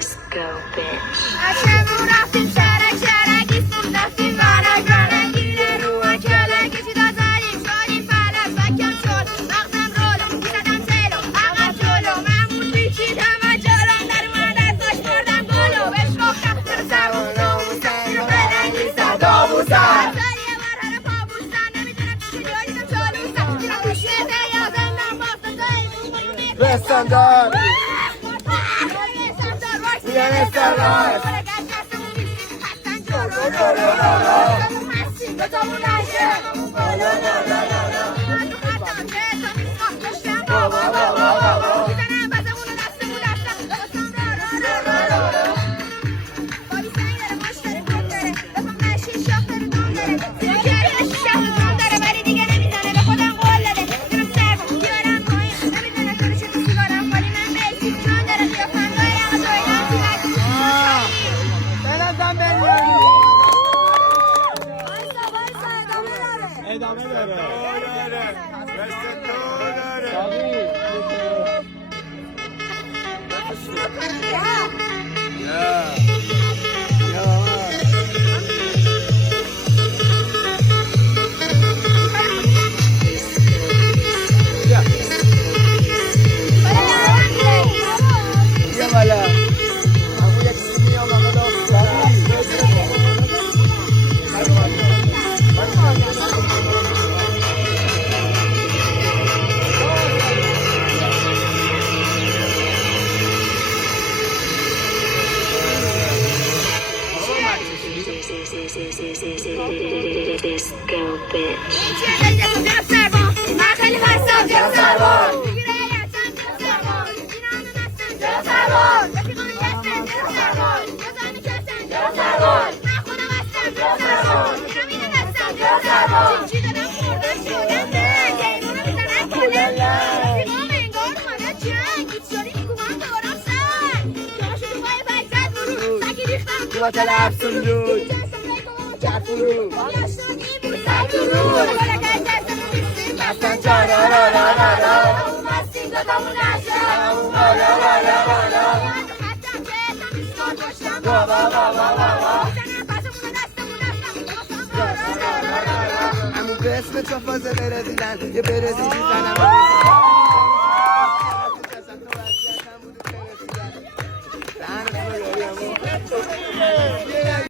Disco bitch. Açamı raftim şarek şarek istim raftim varek varek girer ruha kelek geçid azayim şalim falas bakım şol مغزم رولو میزدم تلو عقب جلو معمول پیچید همه جلوم در اومد داشت بردم گلو بهش گفتم برو سرمون ناموسن اینو بنگیزم داموسن یه مرحله پابوسن نمیدونم چی شد یا دیدم چالوسن دیدم گوشه بیازم من بافتم داییم رستندار Restaurant. ادامه داره. Disco bitch. عمو به اسم تو فازه بره دیدن یه برزی میزنم